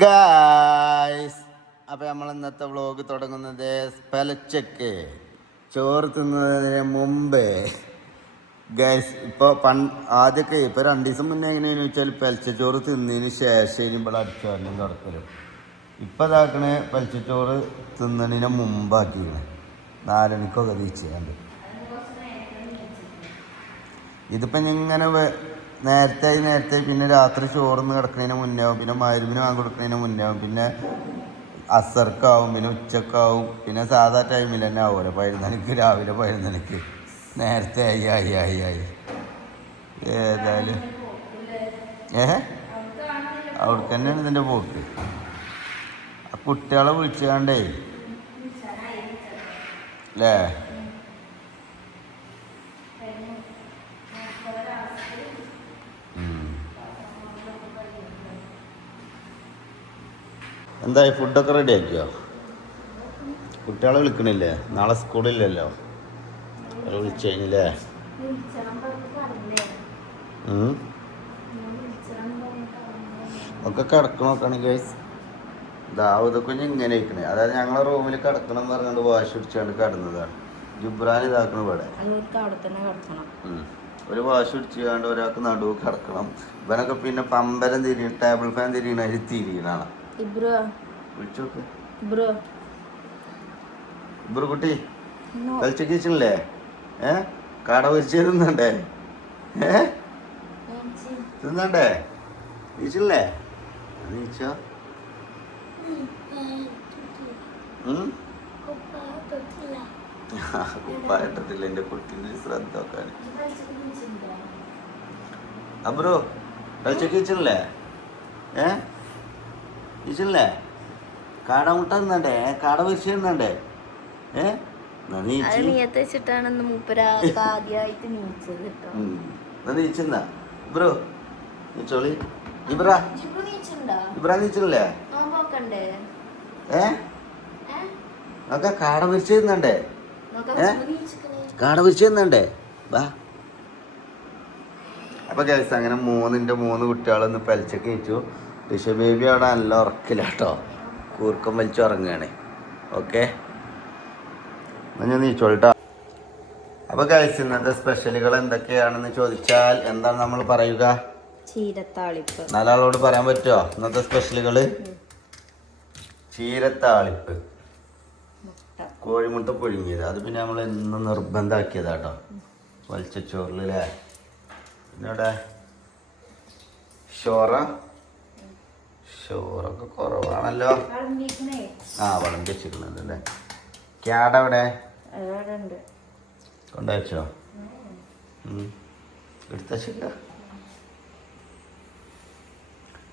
Guys, അപ്പോൾ നമ്മൾ ഇന്നത്തെ വ്ളോഗ് തുടങ്ങുന്നത് പെലച്ചക്ക് ചോറ് തിന്നതിന് മുമ്പേ. ഗായ്സ്, ഇപ്പോൾ ആദ്യമൊക്കെ ഇപ്പോൾ 2 ദിവസം മുന്നേ എങ്ങനെയാണെന്ന് വെച്ചാൽ പെലച്ചോറ് തിന്നതിന് ശേഷം ഇവിടെ അടിച്ചാലും തുടക്കലും. ഇപ്പം ഇതാക്കണേ പെലച്ചോറ് തിന്നതിന് മുമ്പാക്കിയാണ് 4 മണിക്കൊക്കെ തിരിച്ചുകൊണ്ട്. ഇതിപ്പം ഇങ്ങനെ നേരത്തെ പിന്നെ രാത്രി ചോറിന്ന് കിടക്കുന്നതിന് മുന്നേ ആവും, പിന്നെ മരുന്നിന് വാങ്ങി കൊടുക്കുന്നതിന് മുന്നേ ആവും, പിന്നെ അസർക്കാവും, പിന്നെ ഉച്ചക്കാവും, പിന്നെ സാധാ ടൈമിൽ തന്നെ ആവുമല്ലോ 11 മണിക്ക്, രാവിലെ 11 മണിക്ക്. നേരത്തെ ആയി ഏതായാലും അവിടേക്ക് തന്നെയാണ് ഇതിൻ്റെ പോക്ക്. ആ കുട്ടികളെ വിളിച്ചാണ്ടേ അല്ലേ. എന്തായി, ഫുഡൊക്കെ റെഡി ആക്കിയോ? കുട്ടികളെ വിളിക്കണില്ലേ? നാളെ സ്കൂളില്ലല്ലോ, വിളിച്ചു കഴിഞ്ഞില്ലേ? ഒക്കെ കിടക്കണ നോക്കുകയാണെങ്കിൽ ഗൈസ്, ദാവൂദക്കുഞ്ഞ് ഇങ്ങനെ ഇരിക്കണേ. അതായത് ഞങ്ങളെ റൂമിൽ കിടക്കണം എന്ന് പറഞ്ഞുകൊണ്ട് വാശി പിടിച്ചാണ്ട് കിടന്നതാണ്. ജുബ്രാൻ ഇതാക്കണ ഇവിടെ ഒരു വാശി പിടിച്ചാണ്ട് ഒരാൾക്ക് നടുവ് കിടക്കണം. ഇവനൊക്കെ പിന്നെ പമ്പരം തിരിയും, ടേബിൾ ഫാൻ തിരിയണ അതിൽ തിരിയണാണ്. വിളിച്ചോക്ക് ഇബ്രു കുട്ടി, കളിച്ചൊക്കെ വെച്ചില്ലേ? കാട പൊരിച്ച് തിന്നണ്ടേ? തിന്നണ്ടേ? നീച്ചില്ലേ? നീച്ചോ? കുപ്പായിട്ടില്ല എൻ്റെ കുട്ടീൻ്റെ ശ്രദ്ധ നോക്കാൻ. അബ്രോ, കളിച്ചൊക്കെ വെച്ചില്ലേ? നീച്ചില്ലേ? കാട മുട്ട തിന്നണ്ടേ? കാട പൊരിച്ച് തിന്നണ്ടേ? നീച്ചെന്നാ ബ്രോ, നീച്ചോളി. ഇബ്രാ നീച്ചില്ലേ? നോക്ക, കാട പൊരിച്ച് തിന്നണ്ടേ? കാട പൊരിച്ച് തിന്നണ്ടേ? വാ. അപ്പൊ കേസ് അങ്ങനെ 3 കുട്ടികളൊന്ന് പലിച്ചൊക്കെ വെച്ചു. ഋഷ ബേബി അവിടെ നല്ല ഉറക്കില്ല കൂർക്കം വലിച്ചുറങ്ങുകയാണ്. ഓക്കെ, ഞാൻ നീച്ചോളിട്ടാ. അപ്പൊ ഗൈസ്, ഇന്നത്തെ സ്പെഷ്യലുകൾ എന്തൊക്കെയാണെന്ന് ചോദിച്ചാൽ എന്താണ് നമ്മൾ പറയുക? ചീരത്താളിപ്പ്. നാലാളോട് പറയാൻ പറ്റുമോ ഇന്നത്തെ സ്പെഷ്യലുകള്? ചീരത്താളിപ്പ്, കോഴിമുട്ട പുഴുങ്ങിയത്, അത് പിന്നെ നമ്മൾ എന്നും നിർബന്ധമാക്കിയതാട്ടോ വലിച്ചോറിലല്ലേ. പിന്നെ ചോറൊക്കെ കുറവാണല്ലോ. വളം വെച്ചിരുന്നത് അല്ലേ. ക്യാട എവിടെ കൊണ്ടുവച്ചോ? എടുത്തോ?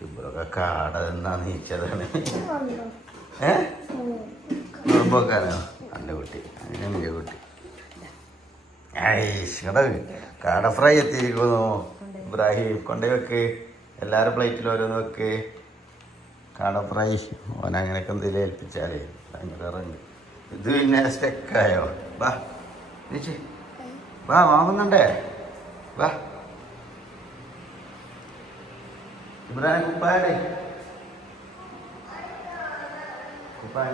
ഇവരൊക്കെ കാട എന്നാ നീച്ചതാണ്. കുടുംബക്കാരോ എൻ്റെ കുട്ടി? അങ്ങനെ എൻ്റെ കുട്ടി കാട ഫ്രൈ എത്തിയിരിക്കുന്നു. ഇബ്രാഹിം കൊണ്ടേ വെക്ക്, എല്ലാവരും പ്ലേറ്റിൽ ഓരോന്ന് വെക്ക്. കാട ഫ്രൈ ഓനങ്ങനെയൊക്കെ എന്തെങ്കിലും ഏൽപ്പിച്ചാലേ ഭയങ്കര ഇറങ്ങി. ഇത് പിന്നെ സ്റ്റെക്കായോ? വാ നീച്ച് വാ, വാങ്ങുന്നുണ്ടേ വാ. ഇബ്രാഹിം കുപ്പായടേ, കുപ്പായ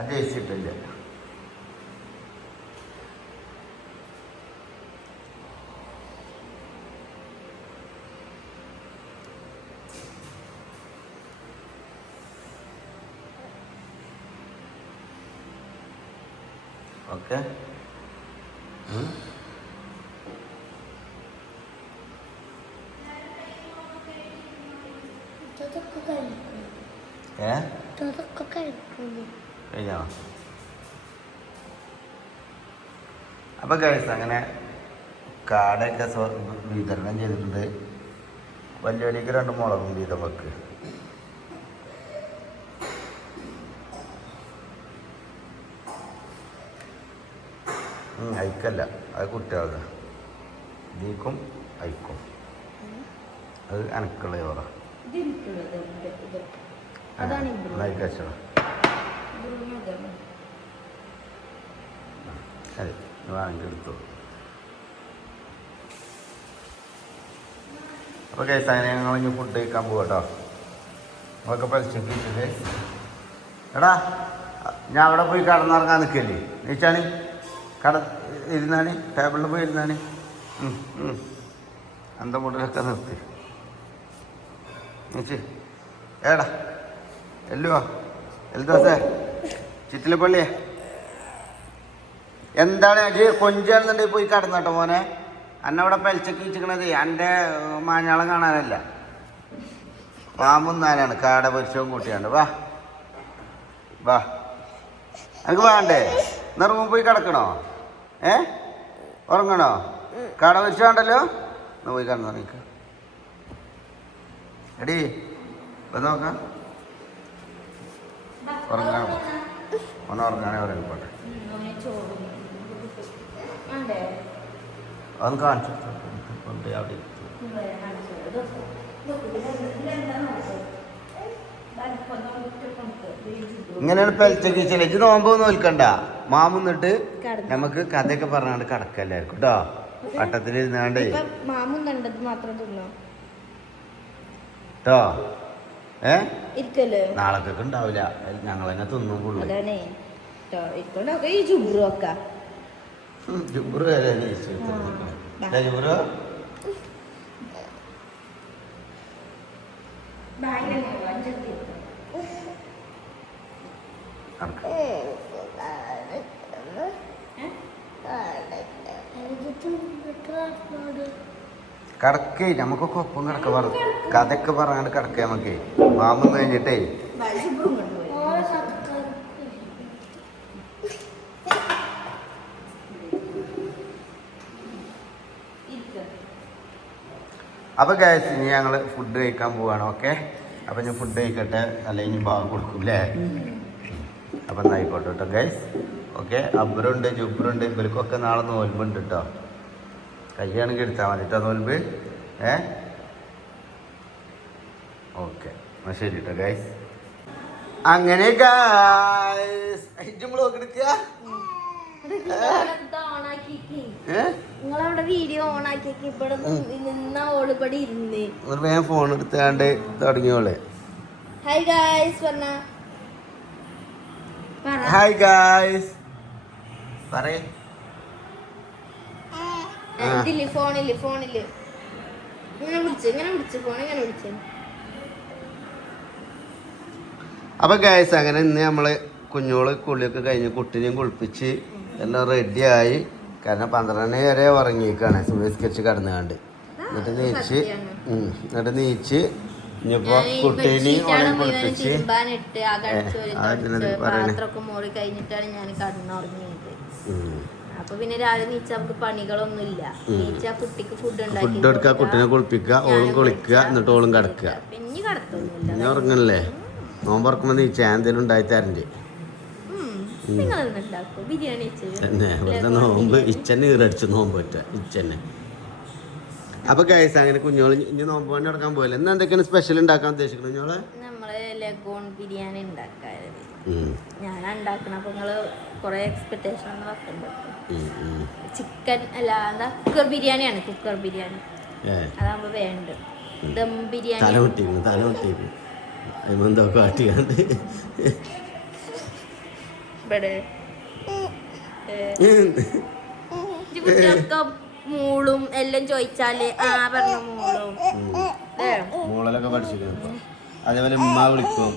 അജയിച്ചിട്ടില്ല. ഓക്കെ, കഴിഞ്ഞോ? അപ്പൊ ഗൈസ്, അങ്ങനെ കാടൊക്കെ വിതരണം ചെയ്തിട്ടുണ്ട്. വലിയവലിക്ക് 2 മുളകും വീതം വെക്ക്. അയക്കല്ല, അത് കുട്ടികൾക്ക് ദീക്കും അയക്കും. അത് അനക്കുള്ള ചോറ. അയക്കച്ചോ? അതെ, വേണമെങ്കിൽ എടുത്തു. അപ്പോൾ കേസ് അങ്ങനെ ഞങ്ങൾ ഇനി ഫുഡ് കഴിക്കാൻ പോകും കേട്ടോ. അതൊക്കെ പരിശോധിച്ചില്ലേ. എടാ ഞാൻ അവിടെ പോയി കടന്നിറങ്ങാൻ നിൽക്കല്ലേ നീച്ചാണ് ഇരുന്നാണ് ടേബിളിൽ പോയി ഇരുന്നാണ്. അന്ത മുടലൊക്കെ നിർത്തി നീച്ച്. ഏടാ എല്ലുവാ എൽദോസേ ചിറ്റിലപ്പള്ളിയെ എന്താണ് കൊഞ്ചാണെന്നുണ്ടെങ്കിൽ പോയി കടന്നോട്ടോ മോനെ. അന്നവിടെ പലിച്ചക്ക് വെച്ചിക്കണത് എൻ്റെ മാഞ്ഞാളം കാണാനല്ല, പാമ്പുന്നാനാണ്. കാട പൊരിച്ചവും കൂട്ടിയാണ്ട് വാ വാ. എനിക്ക് വേണ്ടേ നിറങ്ങും പോയി കിടക്കണോ? ഉറങ്ങണോ? കാട പൊരിച്ചാണ്ടല്ലോ എന്നാ പോയി കിടന്നോ നീക്ക്. എടീ ഇപ്പം നോക്കാം ഉറങ്ങാൻ ഉറങ്ങാനേ ഉറങ്ങിപ്പോട്ടെ. അതൊന്ന് കാണിച്ചു അവിടെ ഇങ്ങനെയാണ് പെൽച്ചക്കിച്ചല്ലേ. ഇത് നോമ്പൊന്നും നോൽക്കണ്ട. മാമുന്നിട്ട് നമുക്ക് കഥയൊക്കെ പറഞ്ഞാണ്ട് കിടക്കല്ലായിരിക്കും കേട്ടോ. വട്ടത്തിലിരുന്നാണ്ട് കേട്ടോ. നാളൊക്കെ ഉണ്ടാവില്ല, ഞങ്ങൾ തന്നെ തിന്നും പുള്ളി. ജുബ്രു ജുബ്രു കടക്കേ നമുക്കൊക്കെ ഒപ്പം കിടക്ക പറ കഥയൊക്കെ പറഞ്ഞാണ്ട് കിടക്ക. നമുക്ക് മാമന്ന് കഴിഞ്ഞിട്ടേ അപ്പോൾ ഗൈസ് ഇനി ഞങ്ങൾ ഫുഡ് കഴിക്കാൻ പോവാണ്. ഓക്കെ അപ്പം ഞാൻ ഫുഡ് കഴിക്കട്ടെ, അല്ലെങ്കിൽ ഇനി ഭാഗം കൊടുക്കും അല്ലേ? അപ്പം എന്നായിക്കോട്ടെ കേട്ടോ ഗൈസ്. ഓക്കെ അബ്രുണ്ട് ജുബ്രുണ്ട്, ഇവർക്കൊക്കെ നാളെ നോൽമ്പുണ്ട് കേട്ടോ. കയ്യാണെങ്കിൽ എടുത്താൽ മതി കേട്ടോ നോൽമ്പ്. ഓക്കെ എന്നാൽ ശരി കേട്ടോ ഗൈസ്. അങ്ങനെ ഗൈസ് എടുക്കുക. ഫോൺ എടുത്താണ്ട് തുടങ്ങിയോളെ. ഹായ് ഗായ്സ് പറയേ. ഫോണില് അപ്പൊ ഗായ്സ് അങ്ങനെ ഇന്ന് നമ്മള് കുഞ്ഞോള് കുളിയൊക്കെ കഴിഞ്ഞ് കുട്ടിനെയും കുളിപ്പിച്ച് എല്ലാം റെഡിയായി. കാരണം 12 വരെ ഉറങ്ങിയേക്കാണ് സുബഹിസ്കരിച്ച് കടന്നുകാണ്ട്. എന്നിട്ട് നീച്ച് ഇനിയിപ്പോ കുട്ടീനെയും ഓളെ കുളിപ്പിച്ച് അപ്പൊ പിന്നെ രാവിലെ നീച്ച നമുക്ക് പണികളൊന്നുമില്ല. നീച്ച കുട്ടിക്ക് ഫുഡ് കൊടുക്കുക, കുട്ടീനെ കുളിപ്പിക്കുക, ഓളും കുളിക്കുക, എന്നിട്ട് ഓളും കിടക്കുക. പിന്നെ കടത്തൊന്നുമില്ല. ഇനി ഉറങ്ങണല്ലേ? നോമ്പറക്കുമ്പോ നീച്ച എന്തേലും ഉണ്ടായി തരണ്ടേ? തന്നെ വെറുതെ നോമ്പ് ഇച്ചന്നെ ഈറടിച്ച് നോമ്പ് പറ്റുക ഇച്ചന്നെ. അപ്പൊ ഗൈസ് അങ്ങനെ കുഞ്ഞോള് ഇനി നോമ്പ് പണി നടക്കാൻ പോയല്ലേ. ഇന്ന് എന്തൊക്കെയാണ് സ്പെഷ്യൽ ഉണ്ടാക്കാൻ ഉദ്ദേശിക്കുന്നത് കുഞ്ഞോളെ? നമ്മള് ലഗോൺ ബിരിയാണി ഉണ്ടാക്കാറ് ഞാൻ ഉണ്ടാക്കണം. അപ്പൊ നിങ്ങള് കൊറേ എക്സ്പെക്ടേഷൻ ചിക്കൻ അല്ല എന്താ കുക്കർ ബിരിയാണിയാണ്. കുക്കർ ബിരിയാണി അതാകുമ്പോ വേണ്ട. ദം ബിരിയാണി തല പൊട്ടിക്കുന്നു എന്തോ കാട്ടിയാണ്ട് കുട്ടികൾക്ക് മൂളും എല്ലാം ചോദിച്ചാല് പറഞ്ഞു മൂളലൊക്കെ പഠിച്ചിരുന്നു. അതേപോലെ ഉമ്മ വിളിക്കും.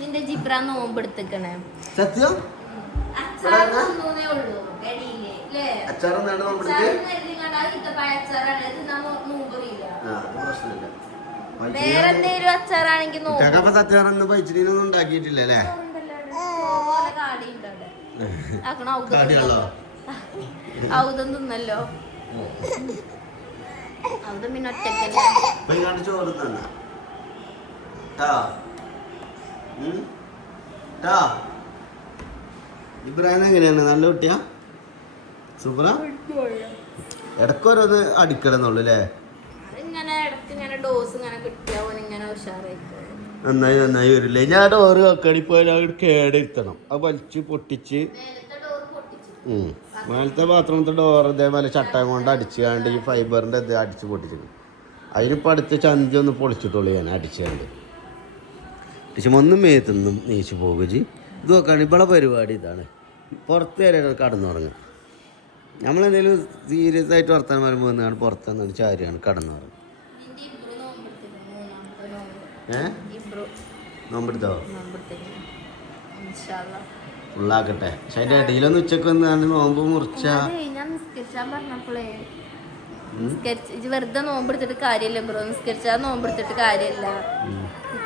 നിന്റെ ജിബ്ര നോമ്പെടുത്തേക്കണേ. സത്യം വേറെന്തേലും അച്ചാറാണെങ്കിൽ സത്യാറൊന്നും പൈച്ചിട്ടൊന്നും ഉണ്ടാക്കിയിട്ടില്ലല്ലേ? ഔതം തിന്നല്ലോ. ഔതം പിന്നെ ഒറ്റക്കല്ലേ. ചോറ് തന്ന ഇബ്രാഹിം എങ്ങനെയാണ്? നല്ല കുട്ടിയാ? സൂപ്പറാ? ഇടയ്ക്കോരോന്ന് അടിക്കണമെന്നുള്ളു അല്ലേ? ഇങ്ങനെ ഇടയ്ക്ക് ഇങ്ങനെ ഡോസ് ഇങ്ങനെ കിട്ടിയ ഇങ്ങനെ ഉഷാറായി. നന്നായി നന്നായി വരില്ലേ? ഞാൻ ഡോറ് കക്കടിപ്പോയാൽ അവിടെ കേടെടുത്തണം, അത് വലിച്ച് പൊട്ടിച്ച്. മേലത്തെ ബാത്റൂമത്തെ ഡോർ ഇതേപോലെ ചട്ടം കൊണ്ട് അടിച്ചുകൊണ്ട് ഈ ഫൈബറിൻ്റെ ഇത് അടിച്ച് പൊട്ടിച്ചിട്ട് അതിനിപ്പോൾ അടുത്ത ചന്തി ഒന്ന് പൊളിച്ചിട്ടുള്ളൂ ഞാൻ അടിച്ചുകൊണ്ട്. പക്ഷെ ഒന്നും മേത്തൊന്നും നീച്ച് പോകുജി. ഇത് നോക്കാണ് ഇവിടെ പരിപാടി ഇതാണ്. പുറത്ത് വരെ കടന്നുറങ്ങുക. നമ്മളെന്തെങ്കിലും സീരിയസ് ആയിട്ട് വർത്താനം വരുമ്പോൾ വന്നാണ് പുറത്തുനിന്നാണ് ചാരിയാണ് കടന്നുറങ്ങുക. നോമ്പെടുത്തോ? ഫുള്ളാക്കട്ടെ. പക്ഷെ അതിന്റെ ഇടയിലൊന്ന് ഉച്ചക്ക് വന്നാണ് നോമ്പ് മുറിച്ച. ഞാൻ നിസ്കരിച്ചാൻ പറഞ്ഞപ്പോഴേ വെറുതെ നോമ്പെടുത്തിട്ട് കാര്യമില്ല ബ്രോ, നിസ്കരിച്ചാൽ നോമ്പെടുത്തിട്ട് കാര്യമില്ല,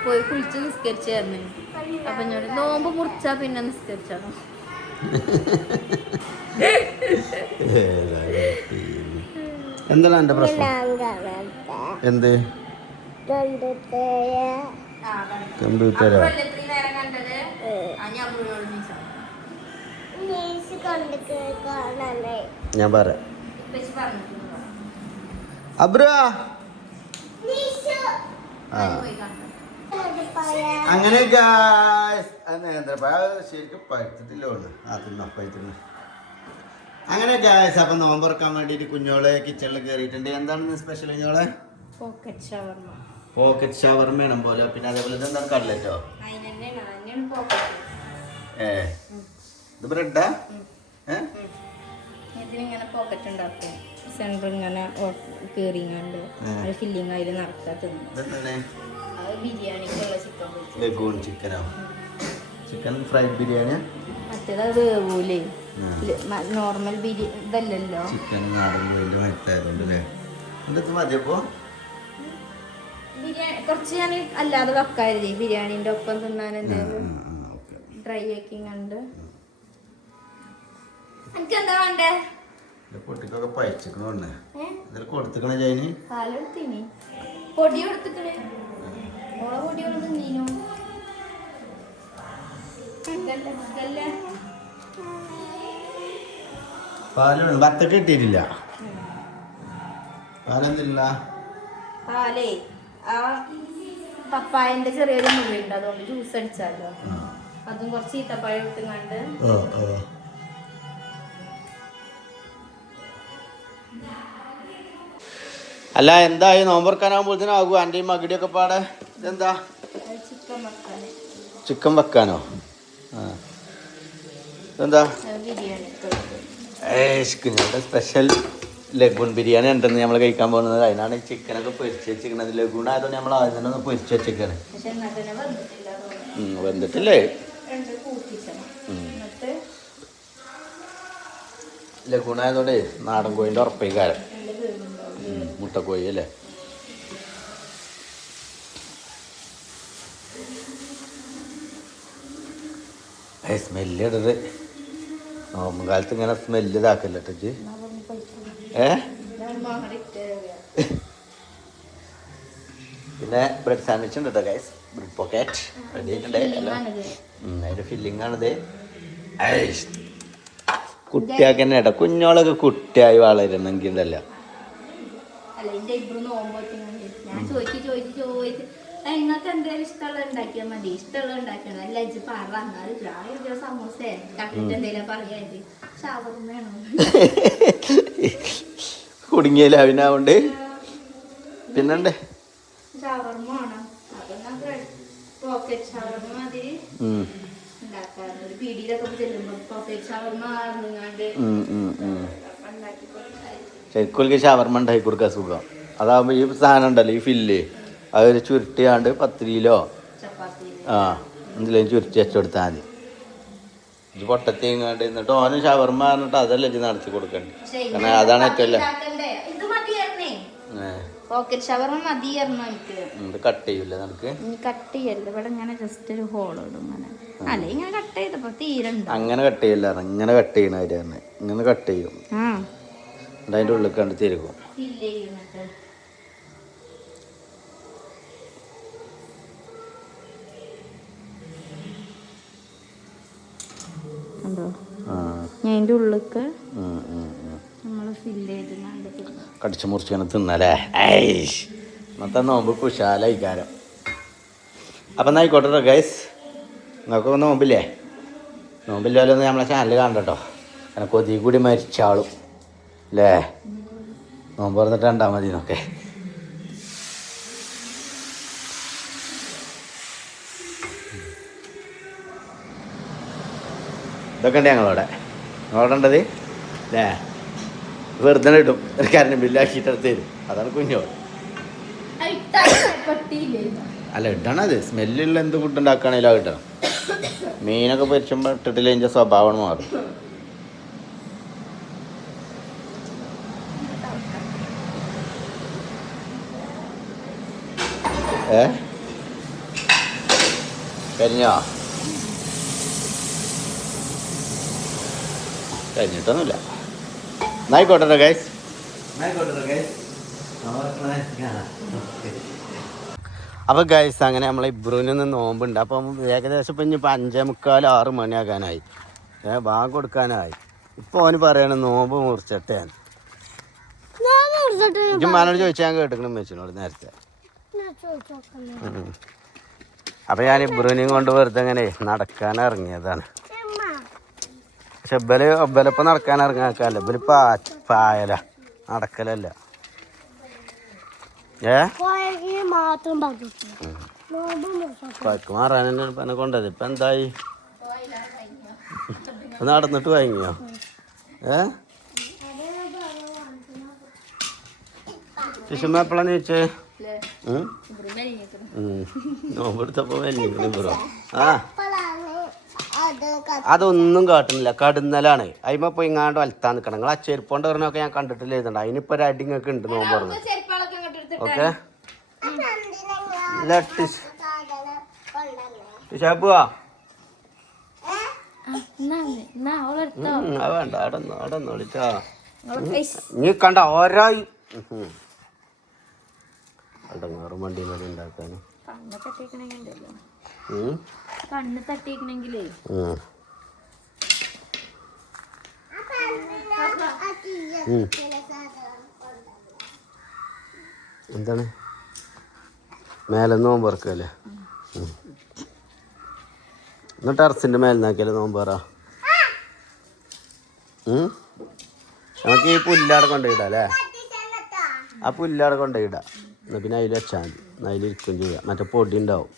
പോയി കുളിച്ച് നിസ്കരിച്ചായിരുന്നു. അപ്പൊ ഞാൻ നോമ്പ് മുറിച്ചാ പിന്നെ നിസ്കരിച്ചാണോ? എന്താണ് എന്റെ പ്രശ്നം? എന്ത് കമ്പ്യൂട്ടറോ? ഞാൻ പറയാം. അബ്രാ അങ്ങനെ ശരിക്കും പഴുത്തിട്ടില്ല. അങ്ങനെ ഗായ്സ്, അപ്പൊ നോമ്പ് തുറക്കാൻ വേണ്ടിട്ട് കുഞ്ഞോളെ കിച്ചണിൽ കയറിയിട്ടുണ്ട്. എന്താണ് സ്പെഷ്യൽ കുഞ്ഞോളെ? പോക്കറ്റ് ഷവർമ വേണം പോലെ. പിന്നെ അതേപോലെ എന്താണ് കട്ലറ്റോ? ഇത് ബ്രെഡാ? ഇതിനിങ്ങനെ പോക്കറ്റ് ഉണ്ടാക്കും, സെൻറ്റർ ഇങ്ങനെ കയറിങ്ങാണ്ട് ഫില്ലിങ് അതിൽ നടക്കാത്തത്. ബിരിയാണിക്കുള്ള ചിക്കൻ ലഗൂൺ ചിക്കനോ? Chicken fried biryani. മറ്റേത് അത് വേവൂലേ, നോർമൽ ബിരിയാണി ഇതല്ലല്ലോ. ചിക്കൻ നാടൻ കോഴിൻ്റെ മറ്റായതുകൊണ്ട് അല്ലേ? എന്തൊക്കെ മതിയപ്പോ? ബിരിയാണി കുറച്ച് ഞാൻ അല്ലാതെ വെക്കാരുതേ, ബിരിയാണിന്റെ ഒപ്പം തിന്നാൻ എന്തെങ്കിലും ഡ്രൈ ആക്കി കണ്ട്. എനിക്ക് എന്താ വേണ്ടേ? പൊട്ടിക്കൊക്കെ പഴിച്ചിക്കണോണ്ട് ഇതിൽ കൊടുത്തിക്കണ ചൈനി പാലെടുത്തിനി, പൊടി കൊടുത്തിക്കണേ, ഓളെ പൊടി കൊടുത്ത് നീനോ പാലാണ്. വത്തക്ക കിട്ടിയിട്ടില്ല. പാലെന്തില്ല? പാലേ ആ പപ്പായന്റെ ചെറിയൊരു മുള്ളുണ്ട്, അതുകൊണ്ട് ജ്യൂസ് അടിച്ചാലോ. അതും കുറച്ച് ഈത്തപ്പഴം ഇട്ടുങ്ങാണ്ട്. അല്ല എന്തായി നോമ്പറക്കാനാകുമ്പോഴത്തേനും ആകും ആൻ്റെയും മകിടിയൊക്കെ പാടെ? ഇതെന്താ? ചിക്കൻ വെക്കാനോ? ഇതെന്താ? കുഞ്ഞുങ്ങളുടെ സ്പെഷ്യൽ ലഗൂൺ ബിരിയാണി ഉണ്ടെന്ന് നമ്മൾ കഴിക്കാൻ പോകുന്നത്. അതിനാണ് ചിക്കനൊക്കെ പൊരിച്ച് വെച്ചിരിക്കുന്നത്. ലഗൂൺ ആയതുകൊണ്ട് നമ്മൾ ആദ്യം തന്നെ ഒന്ന് പൊരിച്ച് വെച്ചിരിക്കുകയാണ്. വെന്തിട്ടില്ലേ? ലഗൂൺ ആയതുകൊണ്ട് നാടൻ കോഴിൻ്റെ ഉറപ്പേക്കാരം, മുട്ടക്കോഴി അല്ലേ? സ്മെല്ല് ഇടത് നോമ്പ് കാലത്ത് ഇങ്ങനെ സ്മെല്ല് ഇതാക്കല്ലോ ടച്ച്. പിന്നെ ബ്രെഡ് സാൻഡ്വിച്ച് ഉണ്ട് കേട്ടോ ഗൈസ്. ബ്രെഡ് പോക്കറ്റ് റെഡി ആയിട്ടുണ്ട്. അതിൻ്റെ ഫില്ലിംഗ് ആണിത്. കുട്ടിയാക്കി തന്നെ കേട്ടോ. കുഞ്ഞോളൊക്കെ കുട്ടിയായി വളരണമെങ്കിൽ ഉണ്ടല്ലോ. നിങ്ങൾക്ക് എന്തായാലും ഇഷ്ടമുള്ളത് ഉണ്ടാക്കിയാൽ മതി, ഇഷ്ടമുള്ളത് ഉണ്ടാക്കണം. അല്ല ഇജ്ജ് പറഞ്ഞാൽ സമൂസ കട്ടിട്ട് എന്തെങ്കിലും പറയാത് ഷവർമ്മ വേണോ കുടുങ്ങിയല്ല അവനാവുണ്ട്. പിന്നെണ്ട് ഷവർമ്മ വേണം. അപ്പൊ പോക്കറ്റ് ഷവർമ്മ മാതിരി ഉണ്ടാക്കാറുണ്ട്. ഒരു പീടിയിലൊക്കെ ചെല്ലുമ്പോ പോക്കറ്റ് ഷവർമ്മ ശരിക്കും ഷവർമ്മ ഉണ്ടാക്കി കൊടുക്കാൻ സുഖം. അതാകുമ്പോൾ ഈ സാധനം ഉണ്ടല്ലോ, ഈ ഫില്ല് അതൊരു ചുരുട്ടിയാണ്ട് 10 കിലോ എന്തിലും ചുരുട്ടി വെച്ചെടുത്താൽ മതി. ഇത് പൊട്ടത്തേങ്ങാണ്ട് എന്നിട്ട് ഓനും ഷവർമ്മ പറഞ്ഞിട്ട് അതല്ല ഇത് നടത്തി കൊടുക്കണ്ടേ. കാരണം അതാണ് ഏറ്റവും പോക്കറ്റ് ഷവർമ്മ മതി. ഇത് കട്ട് ചെയ്യൂല നമുക്ക്? കട്ട് ചെയ്യല്ല, ഇവിടെ ഇങ്ങനെ ജസ്റ്റ് ഒരു ഹോൾ ഇടും ഇങ്ങനെ. അല്ലെ ഇങ്ങനെ കട്ട് ചെയ്തപ്പോ തീരണ്ട. അങ്ങനെ കട്ട് ചെയ്യല്ല, ഇങ്ങനെ കട്ട് ചെയ്യണ കാര്യം. ഇങ്ങനെ കട്ട് ചെയ്യും, അതിൻ്റെ ഉള്ളിൽ കണ്ട് തിരിക്കും. അതിൻ്റെ ഉള്ളിലേക്ക് നമ്മള് ഫില്ല് ചെയ്ത് കടിച്ചു മുറിച്ച് തിന്നല്ലേ. ഇന്നത്തെ നോമ്പ് കുശാലായിക്കാരം. അപ്പം എന്നാൽ ആയിക്കോട്ടെ ഗൈസ്, നിങ്ങൾക്ക് നോമ്പില്ലേ? നോമ്പില്ലാലൊന്ന് നമ്മളെ ചാനൽ കാണട്ടോ. കാരണം കൊതി കൂടി മരിച്ചാളും അല്ലേ? നോമ്പ് തുറന്നിട്ട് കണ്ടാൽ മതി എന്നൊക്കെ. ഇതൊക്കെ ഉണ്ട് ഞങ്ങളവിടെ നോടേണ്ടത് അല്ലേ? വെറുതെ ഇടും, ഒരു കരണ്ട് ബില്ലാക്കിയിട്ട് എടുത്ത് തരും. അതാണ് കുഞ്ഞോ. അല്ല ഇടണത്, സ്മെല്ലുള്ള എന്ത് ഫുഡ് ഉണ്ടാക്കുകയാണെങ്കിലും അത് ഇടണം. മീനൊക്കെ പൊരിച്ചുമ്പോൾ ഇട്ടിട്ടില്ല, അതിൻ്റെ സ്വഭാവം മാറും. കഴിഞ്ഞോ? കഴിഞ്ഞിട്ടൊന്നുമില്ല. എന്നായിക്കോട്ടെ ഗൈസ്. അപ്പോൾ ഗൈസ് അങ്ങനെ നമ്മളെ ഇബ്രുവിനൊന്ന് നോമ്പുണ്ട്. അപ്പം ഏകദേശം ഇപ്പം ഇനിയിപ്പോൾ 5:45 6 മണിയാകാനായി, ബാങ്ക് കൊടുക്കാനായി. ഇപ്പോൾ അവന് പറയണ നോമ്പ് മുറിച്ചിട്ടേ. ജുമ്മാനോട് ചോദിച്ചാൽ ഞാൻ കേട്ടിക്കണം വെച്ചിനോട് നേരത്തെ. അപ്പം ഞാൻ ഇബ്രുവിനെയും കൊണ്ട് വെറുതെ അങ്ങനെ നടക്കാൻ ഇറങ്ങിയതാണ്. പക്ഷെ ഇബലിപ്പം നടക്കാൻ ഇറങ്ങാക്കല്ല, ഇബല് പായല നടക്കലല്ല. പഴക്ക് മാറാൻ തന്നെയാണ് ഇപ്പം എന്നെ കൊണ്ടത്. ഇപ്പം എന്തായി? നടന്നിട്ട് വാങ്ങിയോ? ശിശുമ്മ എപ്പോഴാണ് ചോദിച്ചേ? നോമ്പെടുത്തപ്പോ വലിയ ബ്രോ. അതൊന്നും കാട്ടുന്നില്ല, കടുന്നലാണ്. അതിമ്മ പോയി ഇങ്ങാണ്ട് വലത്താൻ നിൽക്കണം. നിങ്ങൾ ആ ചെരുപ്പോണ്ട് പറഞ്ഞൊക്കെ ഞാൻ കണ്ടിട്ടില്ല. എഴുതണ്ട, അതിനിപ്പോ ഒരു അടിങ്ങൊക്കെ ഉണ്ട് നോമ്പ് പറഞ്ഞു. ഓക്കെ ഷാബുവാ വേണ്ട, അടന്നോ വിളിച്ചാ നീ കണ്ട ഓരോ അടങ്ങാറും വണ്ടി മതി ഉണ്ടാക്കാനും. കണ്ണ് തട്ടിക്കണെങ്കിലേ എന്താണ് മേലെ നോമ്പ് തുറക്കല്ലേ? എന്നിട്ട് ടെറസിൻ്റെ മേലെന്നാക്കിയല്ലേ നോമ്പ് പറ. നമുക്ക് ഈ പുല്ലാടെ കൊണ്ടുപോയിടാം അല്ലേ? ആ പുല്ലാടെ കൊണ്ടുപോയിടാം. എന്നാൽ പിന്നെ അതിൽ വെച്ചാൽ മതി. എന്നാൽ അതിലിരിക്കും ചെയ്യാം. മറ്റേ പൊടി ഉണ്ടാവും.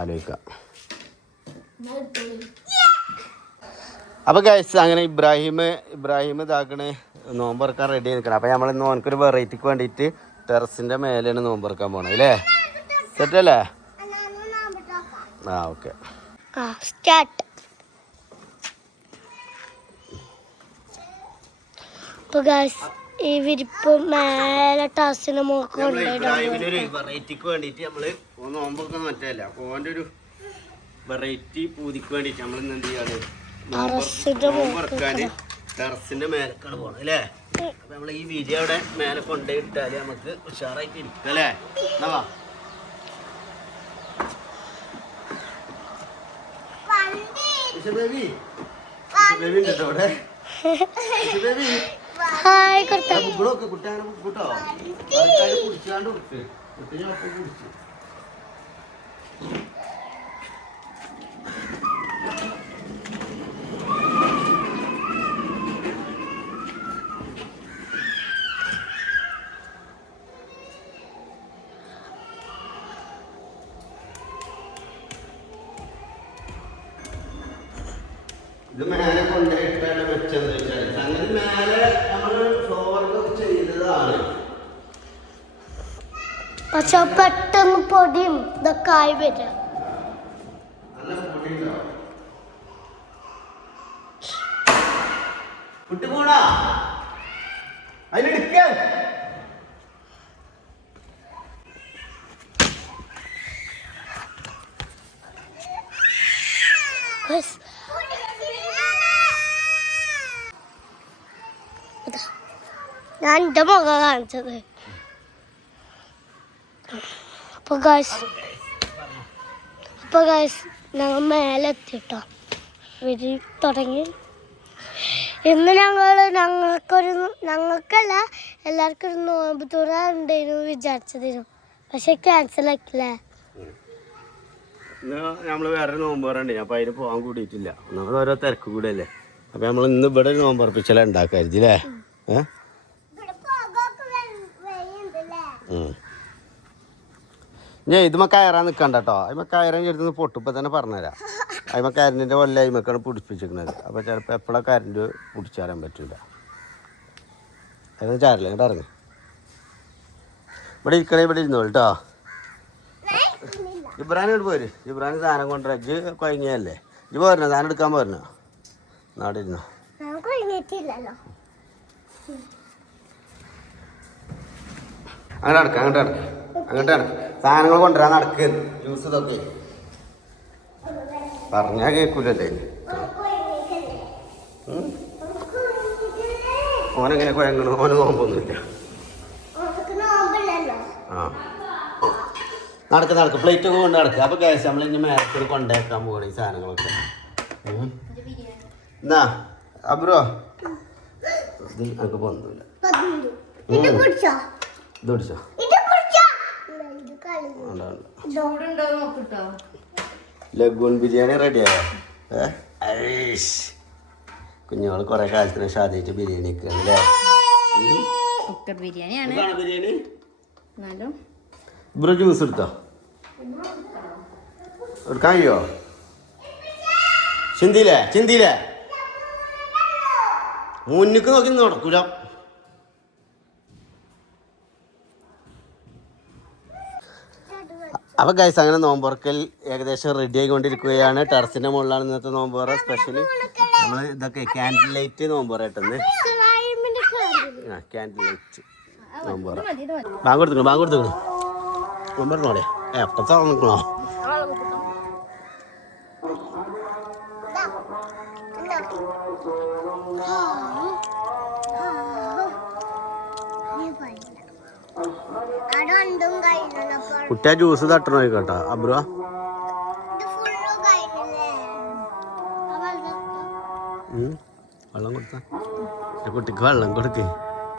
ആലോചിക്കാം. അപ്പോൾ ഗൈസ് അങ്ങനെ ഇബ്രാഹിം ഇതാക്കണേ നോമ്പറക്കാൻ റെഡി ആയി നിൽക്കണം. അപ്പോൾ നമ്മൾ ഇന്ന് ഓനക്കൊരു വെറൈറ്റിക്ക് വേണ്ടിയിട്ട് ടെറസിൻ്റെ മേലെയാണ് നോമ്പറക്കാൻ പോകണത് അല്ലേ? സെറ്റ് അല്ലേ? Okay start. ഈ വിരിപ്പ് മേലെ ടെറസിന് വെറൈറ്റിക്ക് വേണ്ടിയിട്ട് നമ്മൾ നോമ്പൊക്കെ മറ്റല്ല. അപ്പോൾ ഓൻ്റെ ഒരു വെറൈറ്റി പൂതിക്ക് വേണ്ടിയിട്ട് നമ്മൾ ഇന്ന് എന്ത് ചെയ്യാണ്? നോമ്പറക്കാൻ ടെറസിൻ്റെ മേലേക്കാണ് പോകണം അല്ലേ? അപ്പം നമ്മൾ ഈ വീഡിയോ അവിടെ മേലെ കൊണ്ടുപോയിട്ടാൽ നമുക്ക് ഉഷാറായിട്ട് ഇരിക്കും അല്ലേ? എന്നാ ബേബി ഉണ്ട് കേട്ടോ അവിടെ. ബേബി കുട്ടിയാണ് കൂട്ടോ കുടിച്ചാണ്ട് കുടിച്ച് കുട്ടിനെ ഒപ്പം കുടിച്ചു. ഇത് മേലെ കൊണ്ടുപോയിട്ടാണ് വെച്ചെന്ന് വെച്ചാൽ അങ്ങനെ മേലെ നമ്മൾ ഫ്ലോറൊക്കെ ചെയ്തതാണ്. പക്ഷെ പെട്ടെന്ന് പൊടിയും ഇതൊക്കെ ആയി വരിക. നല്ല പൊടി ഉണ്ടാവും. കുട്ടി പോടാ അതിലെടുക്ക. ഞാൻ എൻ്റെ മുഖം കാണിച്ചത്. അപ്പോൾ ഗായ്സ് ഞങ്ങൾ മേലെ എത്തിട്ടോ. തുടങ്ങി ഇന്ന് ഞങ്ങൾക്കല്ല എല്ലാവർക്കും ഒരു നോമ്പ് തുറ ഉണ്ടായിരുന്നു വിചാരിച്ചതിനും, പക്ഷെ ക്യാൻസൽ ആക്കില്ലേ. ഇന്ന് നമ്മൾ വേറെ നോമ്പ് പറയണ്ടേ, അപ്പോൾ അതിന് പോകാൻ കൂടിയിട്ടില്ല. നമ്മൾ ഓരോ തിരക്ക് കൂടെ അല്ലേ. അപ്പോൾ നമ്മൾ ഇന്ന് ഇവിടെ ഒരു നോമ്പ് ഉറപ്പിച്ചാൽ ഉണ്ടാക്കായിരുന്നു അല്ലേ. ഞാൻ ഇതുമ്മ കയറാൻ നിൽക്കണ്ട കേട്ടോ. അതിമ്മ കയറാൻ ചെറുത്തുനിന്ന് പൊട്ടിപ്പോൾ തന്നെ പറഞ്ഞുതരാം. അതിമ്മ കരണ്ടിൻ്റെ വല്ല അതിമക്കാണ് പിടിപ്പിച്ചിരിക്കുന്നത്. അപ്പോൾ ചിലപ്പോൾ എപ്പോഴാണ് കരണ്ട് പിടിച്ചാരാൻ പറ്റില്ല. അതൊന്നും ചാരില്ല, ഇങ്ങോട്ട് ഇറങ്ങി ഇവിടെ ഇരിക്കണേ. ഇവിടെ ഇരുന്നോളൂ കേട്ടോ. ജിബ്രാൻ ഇങ്ങോട്ട് പോര്. ജിബ്രാൻ സാധനം കൊണ്ടുവരാ. ഇജ്ജ് കുഴങ്ങിയല്ലേ. ഇജ്ജ് പോരണോ, സാധനം എടുക്കാൻ പോരണോ? നാടെ ഇരുന്നോ. അങ്ങോട്ട് നടക്കുക, അങ്ങോട്ട് നടക്കുക, അങ്ങോട്ട് നടക്കുക. സാധനങ്ങൾ കൊണ്ടുവരാൻ നടക്കുക. ജ്യൂസ് ഇതൊക്കെ പറഞ്ഞാൽ കേൾക്കൂലല്ലേ. ഓനെങ്ങനെ കുഴങ്ങണു? ഓന് നോമ്പൊന്നുമില്ല. ആ നടക്ക് നടക്ക്. പ്ലേറ്റ് ഒക്കെ കൊണ്ട് നടക്കുക. അപ്പോൾ ഗ്യാസ് നമ്മൾ ഇനി മേലത്തിൽ കൊണ്ടേക്കാൻ പോകണം ഈ സാധനങ്ങളൊക്കെ. എന്നാ അബ്രോ ഇത് എനിക്ക് പൊന്നില്ല. ഇത് പിടിച്ചോ. ലഗൂൺ ബിരിയാണി റെഡിയായോ? കുഞ്ഞോൾ കുറെ കാലത്തിന് ഷാദിയിട്ട് ബിരിയാണി ഒക്കെയാണല്ലേ. ബിരിയാണിയാണ് ബിരിയാണി. എന്നാലും ബ്രോ ജ്യൂസ് എടുത്തോ? എടുക്കാൻ കഴിയോ? ചിന്തിയില്ലേ മുന്നിക്ക് നോക്കി നടക്കൂല. അപ്പോൾ ഗൈസ് അങ്ങനെ നോമ്പുറക്കൽ ഏകദേശം റെഡി ആയിക്കൊണ്ടിരിക്കുകയാണ്. ടെറസിൻ്റെ മുകളിലാണ് ഇന്നത്തെ നോമ്പുറ സ്പെഷ്യൽ. നമ്മൾ ഇതൊക്കെ ക്യാൻഡിൽ ലൈറ്റ് നോമ്പുറ ഇട്ടെന്ന്. ക്യാൻഡിൽ ലൈറ്റ് നോമ്പുറ. ബാങ്ക് കൊടുത്തിക്കണോ നോമ്പറന്നോടെ. എപ്പത്താ നിൽക്കണോ? കുട്ടിയാ ജ്യൂസ് തട്ടണോ കേട്ടോ അബ്രോ. വെള്ളം കൊടുത്ത കുട്ടിക്ക് വെള്ളം കൊടുക്കേ.